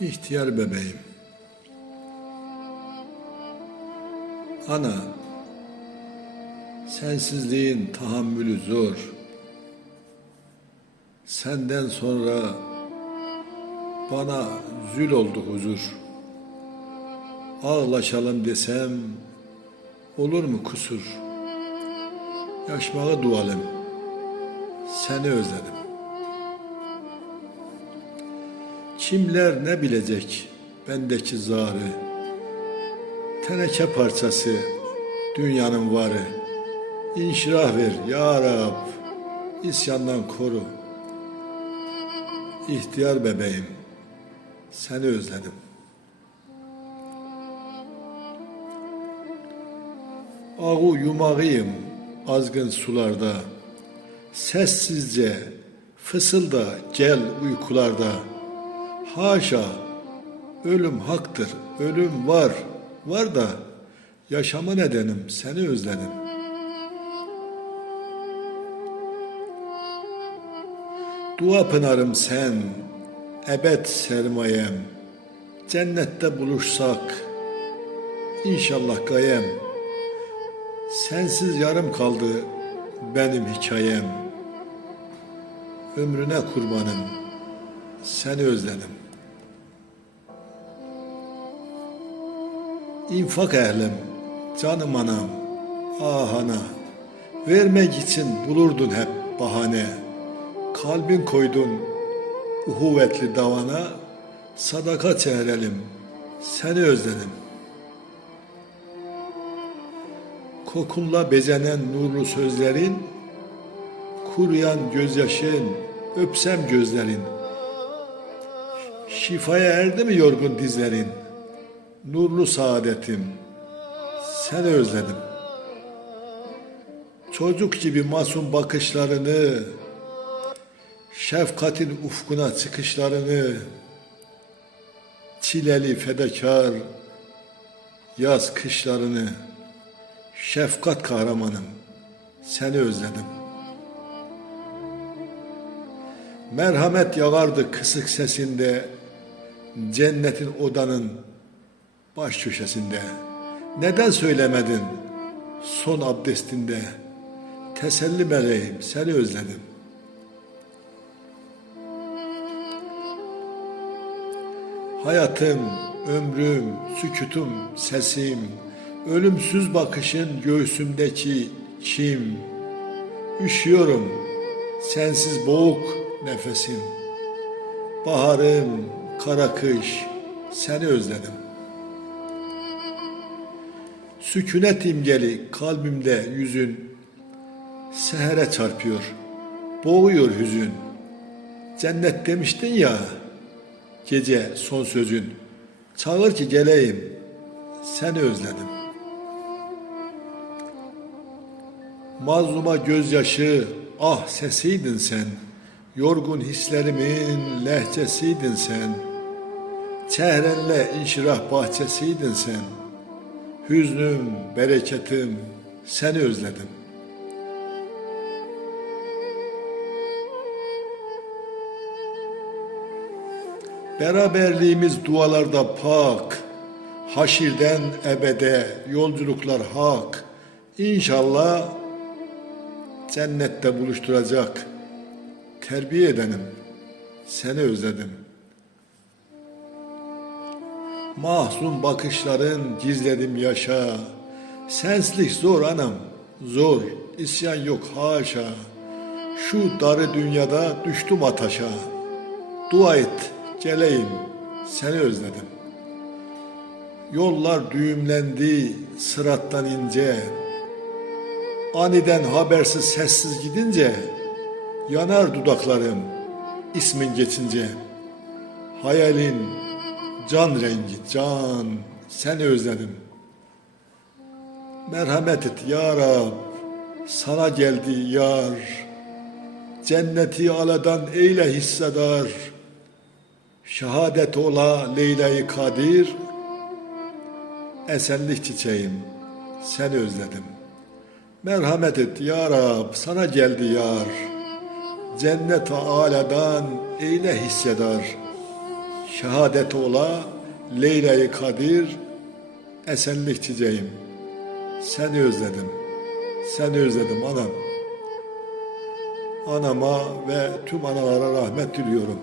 İhtiyar bebeğim. Ana, sensizliğin tahammülü zor. Senden sonra bana zül oldu huzur. Ağlaşalım desem olur mu kusur? Yaşmağa dualım, seni özledim. Kimler ne bilecek bendeki zarı, teneke parçası dünyanın varı. İnşirah ver ya Rab, isyandan koru. İhtiyar bebeğim, seni özledim. Ağı yumağıyım azgın sularda, sessizce fısılda gel uykularda. Haşa, ölüm haktır, ölüm var, var da yaşama nedenim seni özledim. Dua pınarım sen, ebed sermayem, cennette buluşsak, inşallah gayem. Sensiz yarım kaldı benim hikayem. Ömrüne kurbanım, seni özledim. İnfak ehlim, canım anam, ah ana. Vermek için bulurdun hep bahane. Kalbin koydun uhuvvetli davana. Sadaka çehrelim, seni özledim. Kokunla bezenen nurlu sözlerin, kuruyan gözyaşın, öpsem gözlerin. Şifaya erdi mi yorgun dizlerin? Nurlu saadetim, seni özledim. Çocuk gibi masum bakışlarını, şefkatin ufkuna çıkışlarını, çileli fedakar yaz kışlarını, şefkat kahramanım, seni özledim. Merhamet yağardı kısık sesinde, cennetin odanın baş köşesinde. Neden söylemedin son abdestinde? Teselli meleğim, seni özledim. Hayatım, ömrüm, sükutum, sesim, ölümsüz bakışın göğsümdeki çim. Üşüyorum, sensiz boğuk nefesim. Baharım, kara kış, seni özledim. Sükunet imgeli kalbimde yüzün sehere çarpıyor. Boğuyor hüzün. Cennet demiştin ya gece son sözün. Çağır ki geleyim. Seni özledim. Mazluma gözyaşı ah sesiydin sen. Yorgun hislerimin lehçesiydin sen. Çehrenle inşirah bahçesiydin sen. Hüznüm, bereketim, seni özledim. Beraberliğimiz dualarda pak, haşirden ebede yolculuklar hak. İnşallah cennette buluşturacak. Terbiye edenim, seni özledim. Mahzun bakışların gizledim yaşa. Senslik zor anam, zor, isyan yok haşa. Şu darı dünyada düştüm ataşa. Dua et, geleyim, seni özledim. Yollar düğümlendi, sırattan ince. Aniden habersiz sessiz gidince, yanar dudaklarım ismin geçince. Hayalin can rengi, can, seni özledim. Merhamet et ya Rab, sana geldi yar. Cenneti aladan eyle hissedar. Şehadet ola Leyla-i Kadir. Esenlik çiçeğim, seni özledim. Merhamet et ya Rab, sana geldi yar. Cennet-i aladan eyle hissedar. şehadet ola Leyla-i Kadir esenlik çiçeğim. Seni özledim. Seni özledim anam. Anama ve tüm analara rahmet diliyorum.